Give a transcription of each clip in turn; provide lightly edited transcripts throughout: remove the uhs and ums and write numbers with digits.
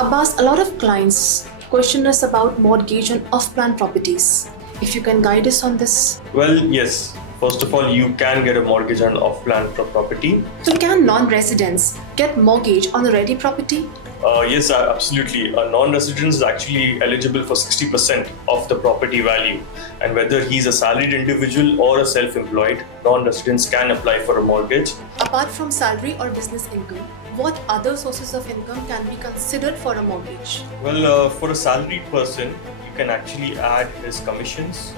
Abbas, a lot of clients question us about mortgage on off-plan properties. If you can guide us on this. Well, yes. First of all, you can get a mortgage on off-plan property. So can non-residents get mortgage on a ready property? Yes, absolutely. A non-resident is actually eligible for 60% of the property value. And whether he's a salaried individual or a self-employed, non-residents can apply for a mortgage. Apart from salary or business income, what other sources of income can be considered for a mortgage? Well, for a salaried person, you can actually add his commissions,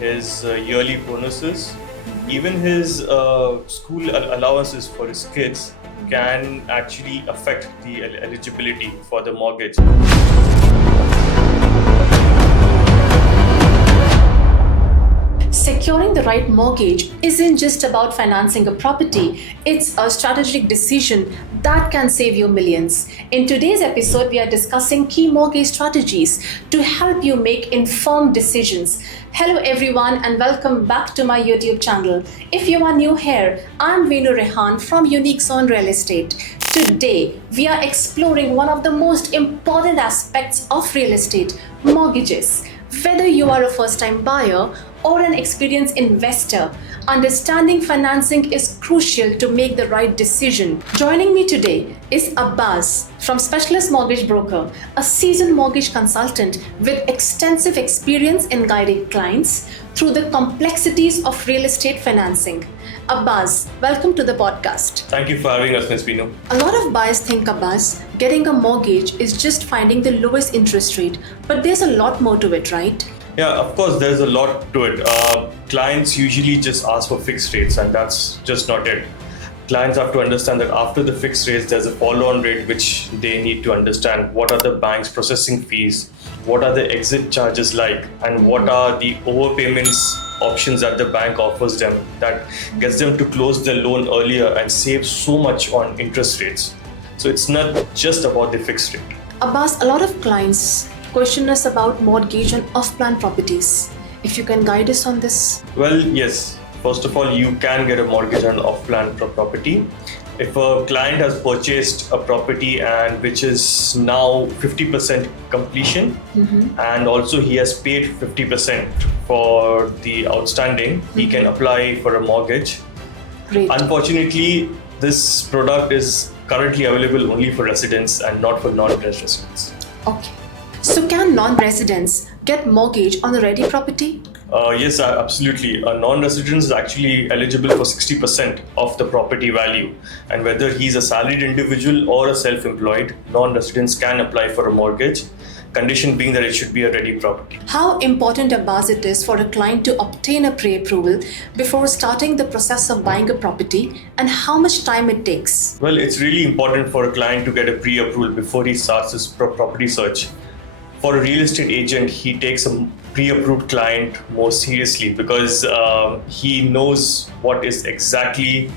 his yearly bonuses, even his school allowances for his kids can actually affect the eligibility for the mortgage. Securing the right mortgage isn't just about financing a property, it's a strategic decision that can save you millions. In today's episode, we are discussing key mortgage strategies to help you make informed decisions. Hello everyone and welcome back to my YouTube channel. If you are new here, I'm Venu Rehan from Unique Zone Real Estate. Today, we are exploring one of the most important aspects of real estate, mortgages. Whether you are a first-time buyer or an experienced investor, understanding financing is crucial to make the right decision. Joining me today is Abbas from Specialist Mortgage Broker, a seasoned mortgage consultant with extensive experience in guiding clients through the complexities of real estate financing. Abbas, welcome to the podcast. Thank you for having us, Ms. Binu. A lot of buyers think, Abbas, getting a mortgage is just finding the lowest interest rate, but there's a lot more to it, right? Yeah, of course, there's a lot to it. Clients usually just ask for fixed rates, and that's just not it. Clients have to understand that after the fixed rates, there's a follow-on rate which they need to understand. What are the bank's processing fees? What are the exit charges like? And what are the overpayments options that the bank offers them that gets them to close their loan earlier and save so much on interest rates? So it's not just about the fixed rate. Abbas, a lot of clients question us about mortgage on off-plan properties. If you can guide us on this. Well, yes. First of all, you can get a mortgage on off-plan property. If a client has purchased a property and which is now 50% completion, and also he has paid 50% for the outstanding, he can apply for a mortgage. Great. Unfortunately, this product is currently available only for residents and not for non-residents. Okay. So can non-residents get mortgage on a ready property? Yes, absolutely. A non-resident is actually eligible for 60% of the property value. And whether he's a salaried individual or a self-employed, non-residents can apply for a mortgage, condition being that it should be a ready property. How important, Abbas, it is for a client to obtain a pre-approval before starting the process of buying a property, and how much time it takes? Well, it's really important for a client to get a pre-approval before he starts his property search. For a real estate agent, he takes a pre-approved client more seriously because he knows what is exactly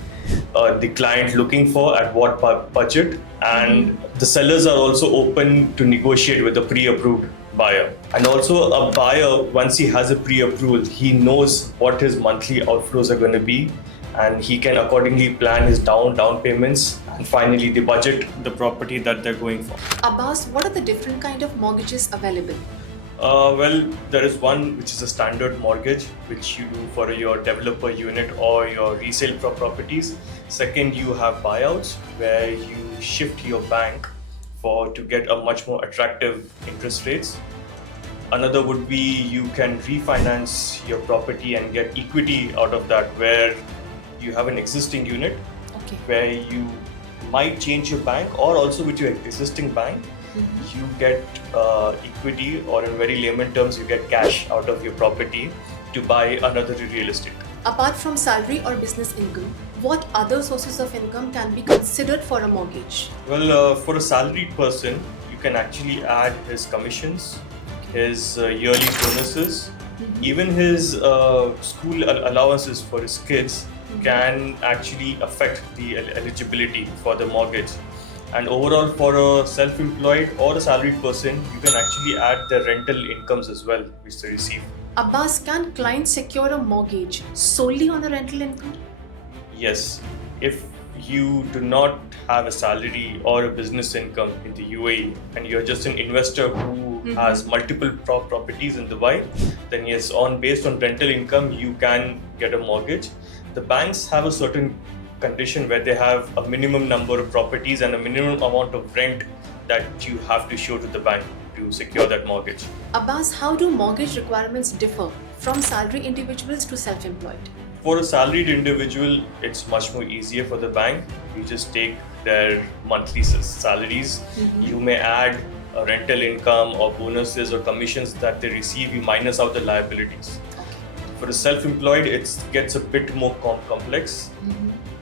the client looking for at what budget, and the sellers are also open to negotiate with a pre-approved buyer. And also a buyer, once he has a pre-approval, he knows what his monthly outflows are going to be, and he can accordingly plan his down payments and finally the budget, the property that they're going for. Abbas, what are the different kind of mortgages available? Well, there is one which is a standard mortgage, which you do for your developer unit or your resale properties. Second, you have buyouts where you shift your bank to get a much more attractive interest rates. Another would be you can refinance your property and get equity out of that, where you have an existing unit, where you might change your bank, or also with your existing bank, you get equity, or in very layman terms, you get cash out of your property to buy another real estate. Apart from salary or business income, what other sources of income can be considered for a mortgage? Well, for a salaried person, you can actually add his commissions, his yearly bonuses, even his school allowances for his kids can actually affect the eligibility for the mortgage. And overall, for a self-employed or a salaried person, you can actually add the rental incomes as well, which they receive. Abbas, can clients secure a mortgage solely on the rental income? Yes. If you do not have a salary or a business income in the UAE and you're just an investor who has multiple properties in Dubai, then yes, based on rental income, you can get a mortgage. The banks have a certain condition where they have a minimum number of properties and a minimum amount of rent that you have to show to the bank to secure that mortgage. Abbas, how do mortgage requirements differ from salary individuals to self-employed? For a salaried individual, it's much more easier for the bank. You just take their monthly salaries. You may add a rental income or bonuses or commissions that they receive. You minus out the liabilities. For a self-employed, it gets a bit more complex.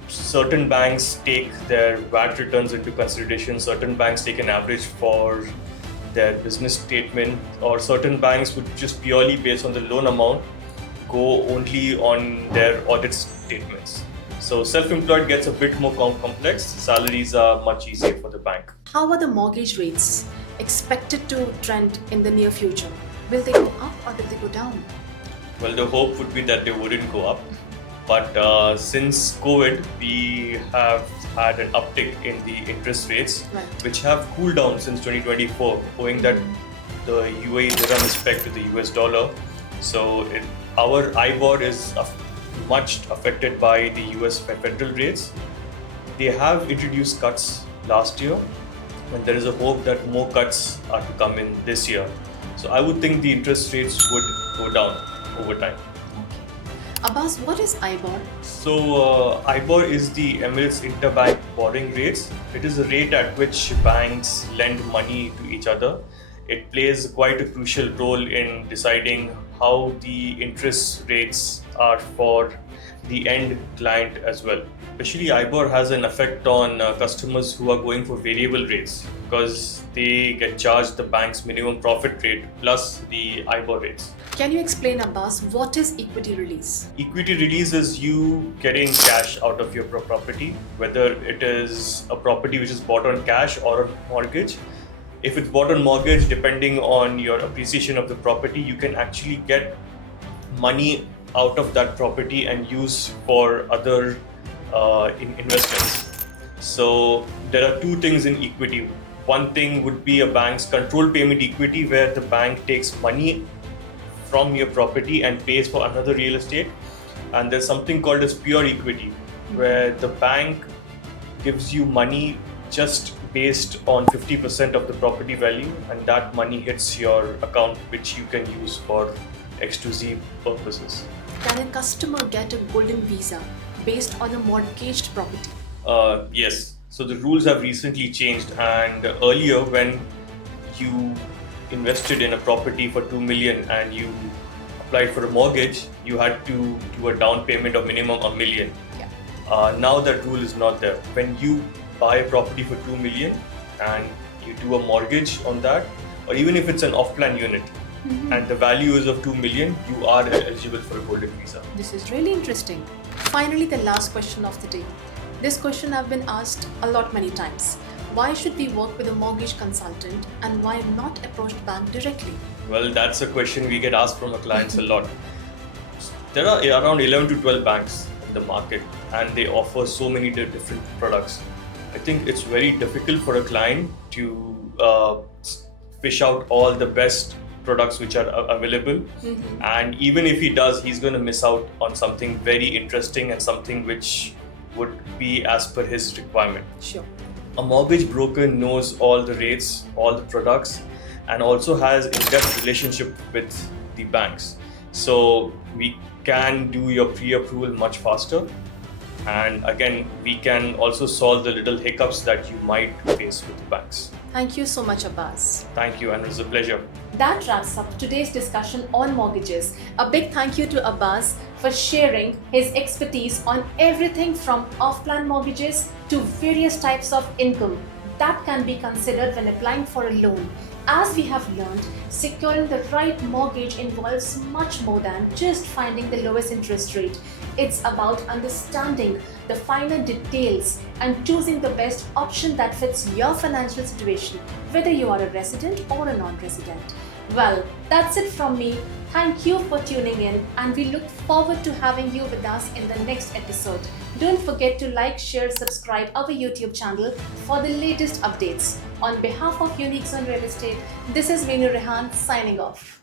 Certain banks take their VAT returns into consideration. Certain banks take an average for their business statement, or certain banks would just purely based on the loan amount go only on their audit statements. So self-employed gets a bit more complex. Salaries are much easier for the bank. How are the mortgage rates expected to trend in the near future? Will they go up or will they go down? Well, the hope would be that they wouldn't go up. But since COVID, we have had an uptick in the interest rates, which have cooled down since 2024, owing that the UAE dirham is pegged to the US dollar. So our IBOR is much affected by the US federal rates. They have introduced cuts last year, and there is a hope that more cuts are to come in this year. So I would think the interest rates would go down over time. Abbas, what is IBOR? So IBOR is the Emirates Interbank Borrowing Rates. It is a rate at which banks lend money to each other. It plays quite a crucial role in deciding how the interest rates are for the end client as well. Especially IBOR has an effect on customers who are going for variable rates because they get charged the bank's minimum profit rate plus the IBOR rates. Can you explain, Abbas, what is equity release? Equity release is you getting cash out of your property, whether it is a property which is bought on cash or a mortgage. If it's bought on mortgage, depending on your appreciation of the property, you can actually get money out of that property and use for other investments. So there are two things in equity. One thing would be a bank's control payment equity, where the bank takes money from your property and pays for another real estate. And there's something called as pure equity, where the bank gives you money just based on 50% of the property value, and that money hits your account, which you can use for X to Z purposes. Can a customer get a golden visa based on a mortgaged property? Yes. So the rules have recently changed, and earlier when you invested in a property for 2 million and you applied for a mortgage, you had to do a down payment of minimum $1 million. Now that rule is not there. When you buy a property for 2 million and you do a mortgage on that, or even if it's an off-plan unit and the value is of 2 million, you are eligible for a golden visa. This is really interesting. Finally, the last question of the day. This question I've been asked a lot many times. Why should we work with a mortgage consultant and why not approach the bank directly? Well, that's a question we get asked from our clients a lot. There are around 11 to 12 banks in the market and they offer so many different products. I think it's very difficult for a client to fish out all the best products which are available. And even if he does, he's going to miss out on something very interesting and something which would be as per his requirement. Sure. A mortgage broker knows all the rates, all the products, and also has in-depth relationship with the banks. So we can do your pre-approval much faster. And again, we can also solve the little hiccups that you might face with the banks. Thank you so much, Abbas. Thank you, and it was a pleasure. That wraps up today's discussion on mortgages. A big thank you to Abbas for sharing his expertise on everything from off-plan mortgages to various types of income that can be considered when applying for a loan. As we have learned, securing the right mortgage involves much more than just finding the lowest interest rate. It's about understanding the finer details and choosing the best option that fits your financial situation, whether you are a resident or a non-resident. Well, that's it from me. Thank you for tuning in, and we look forward to having you with us in the next episode. Don't forget to like, share, subscribe our YouTube channel for the latest updates. On behalf of Unique Zone Real Estate, this is Venu Rehan signing off.